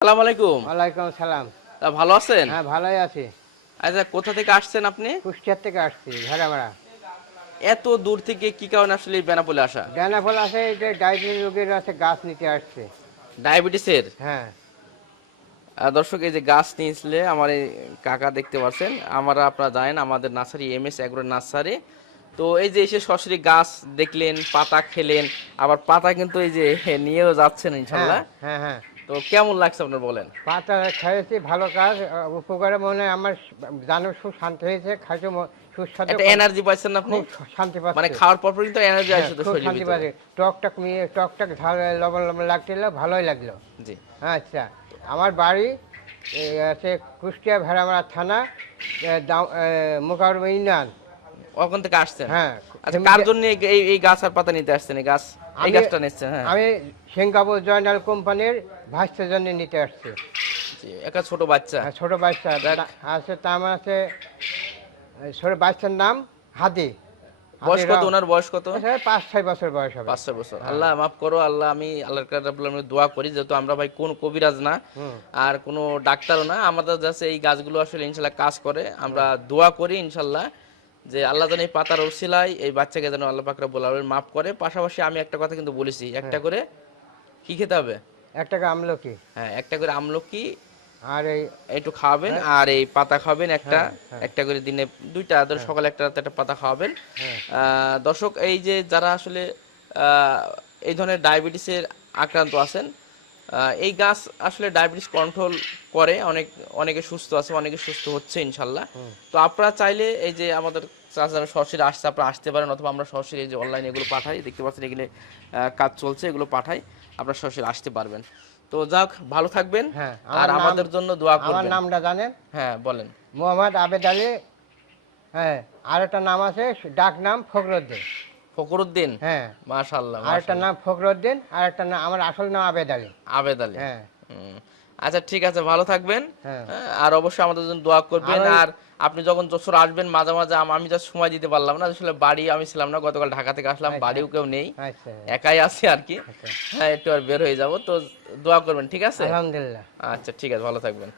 আসসালামু আলাইকুম। ওয়ালাইকুম সালাম। ভালো আছেন? হ্যাঁ, ভালোই আছি। আচ্ছা, কোথা থেকে আসছেন আপনি? কুষ্টিয়ার থেকে আসছি, ভেড়ামারা। এত দূর থেকে কি কারণে আসলে এই বেনাপোলে আসা? বেনাপোল আছে, এই যে ডায়াবেটিস রোগীর আছে, গাছ নিতে আসছে। ডায়াবেটিসের? হ্যাঁ। দর্শক, এই যে গাছ নিয়েছিলে আমার এই কাকা দেখতে পাচ্ছেন। আপনারা জানেন আমাদের নার্সারি এমএস এগ্রো নার্সারি। তো এই যে এসে সরাসরি গাছ দেখলেন, পাতা খেলেন, আবার পাতা কিন্তু এই যে নিয়েও যাচ্ছেন হ্যাঁ, ইনশাল্লাহ। হ্যাঁ, হ্যাঁ। তো কেমন লাগছে আপনার বলেন? পাতা খেয়েছি, ভালো কাজ, উপকারে মনে হয় আমার জানো শান্তি হয়েছে, খাইতে সুস্বাদু, একটা এনার্জি পাইছেন না আপনি? খুব শান্তি মানে পাচ্ছি। খাওয়ার পর পর কিন্তু এনার্জি হ্যাঁ, আসছে তো খুব শরীরের শান্তি ভিতরে। পাচ্ছি। টকটাক ঝাল লবণ লবণ লাগছিল, ভালোই লাগলো। জি। আচ্ছা, আমার বাড়ি আছে কুষ্টিয়া, ভেড়ামারা থানা, মোকারম ইউনিয়ন। ওখান থেকে আসছেন? হ্যাঁ। আচ্ছা, কার জন্য এই গাছ আর পাতা নিতে আসছেন? এই গাছটা নিচ্ছেন? হ্যাঁ। আমি সিঙ্গাপুর জয়নাল কোম্পানির ভাইসের জন্য নিতে আসছি। জি, একটা ছোট বাচ্চা। ছোট বাচ্চা আছে, তার আছে ছোট বাচ্চার নাম হাদি। বয়স কত ওনার? বয়স কত? 5-6 বছর বয়স হবে। 5-6 বছর। হ্যাঁ। আল্লাহ মাফ করো। আমি আল্লাহর কাছে দোয়া করি, যেহেতু আমরা ভাই কোন কবিরাজ না আর কোনো ডাক্তারও না, আমাদের কাছে এই গাছগুলো আসলে ইনশাল্লাহ কাজ করে। আমরা দোয়া করি ইনশাল্লাহ যে আল্লাহ যেন এই পাতার ওসিলায় এই বাচ্চাকে যেন আল্লাহ পাক রব্বুল আলামিন মাফ করে। পাশাপাশি আমি একটা কথা কিন্তু বলেছি, একটা করে কি খেতে হবে? 1 টাকা আমলকি। হ্যাঁ, একটা করে আমলকি আর এই একটু খাওয়াবেন, আর এই পাতা খাবেন একটা, হ্যাঁ, হ্যাঁ, একটা করে দিনে 2টা, ধর সকালে একটা রাতে একটা পাতা খাওয়াবেন। হ্যাঁ, দর্শক, এই যে যারা আসলে এই ধরনের ডায়াবেটিসের আক্রান্ত আছেন, এই গাছ আসলে ডায়াবেটিস কন্ট্রোল করে। অনেকে সুস্থ আছে, অনেকে সুস্থ হচ্ছে ইনশাল্লাহ। তো আপনারা চাইলে এই যে আমাদের যারা সরাসরি আসছে, আপনারা আসতে পারেন, অথবা আমরা সরাসরি এই যে অনলাইনে এগুলো পাঠাই, দেখতে পাচ্ছেন এগুলো কাজ চলছে, এগুলো পাঠাই, আপনারা সরাসরি আসতে পারবেন। তো যাক, ভালো থাকবেন, হ্যাঁ। আর আমাদের জন্য দোয়া আমার করবেন। নামটা জানেন? হ্যাঁ, বলেন। মোহাম্মদ আবেদ আলী। হ্যাঁ। আর একটা নাম আছে, ডাক নাম ফখরুদ্দিন। ফখরুদ্দিন? হ্যাঁ। মাশাআল্লাহ, আর একটা নাম মাশাআল্লাহ। ফখরুদ্দিন, আর একটা নাম আমার আসল নাম আবেদ আলী। আবেদ আলী। হ্যাঁ। আচ্ছা, ঠিক আছে, ভালো থাকবেন। হ্যাঁ। আর অবশ্যই আমাদের জন্য দোয়া করবেন। আর আর আপনি যখন যশোর আসবেন, মাঝে মাঝে আমি যা সময় দিতে পারলাম না, আসলে বাড়ি আমি ছিলাম না, গতকাল ঢাকা থেকে আসলাম, আচ্ছা, বাড়িও কেউ নেই, আচ্ছা, একাই আছি আর কি। আচ্ছা। হ্যাঁ, একটু আর বের হয়ে যাব, তো দোয়া করবেন, ঠিক আছে? আলহামদুলিল্লাহ। আচ্ছা, ঠিক আছে, ভালো থাকবেন।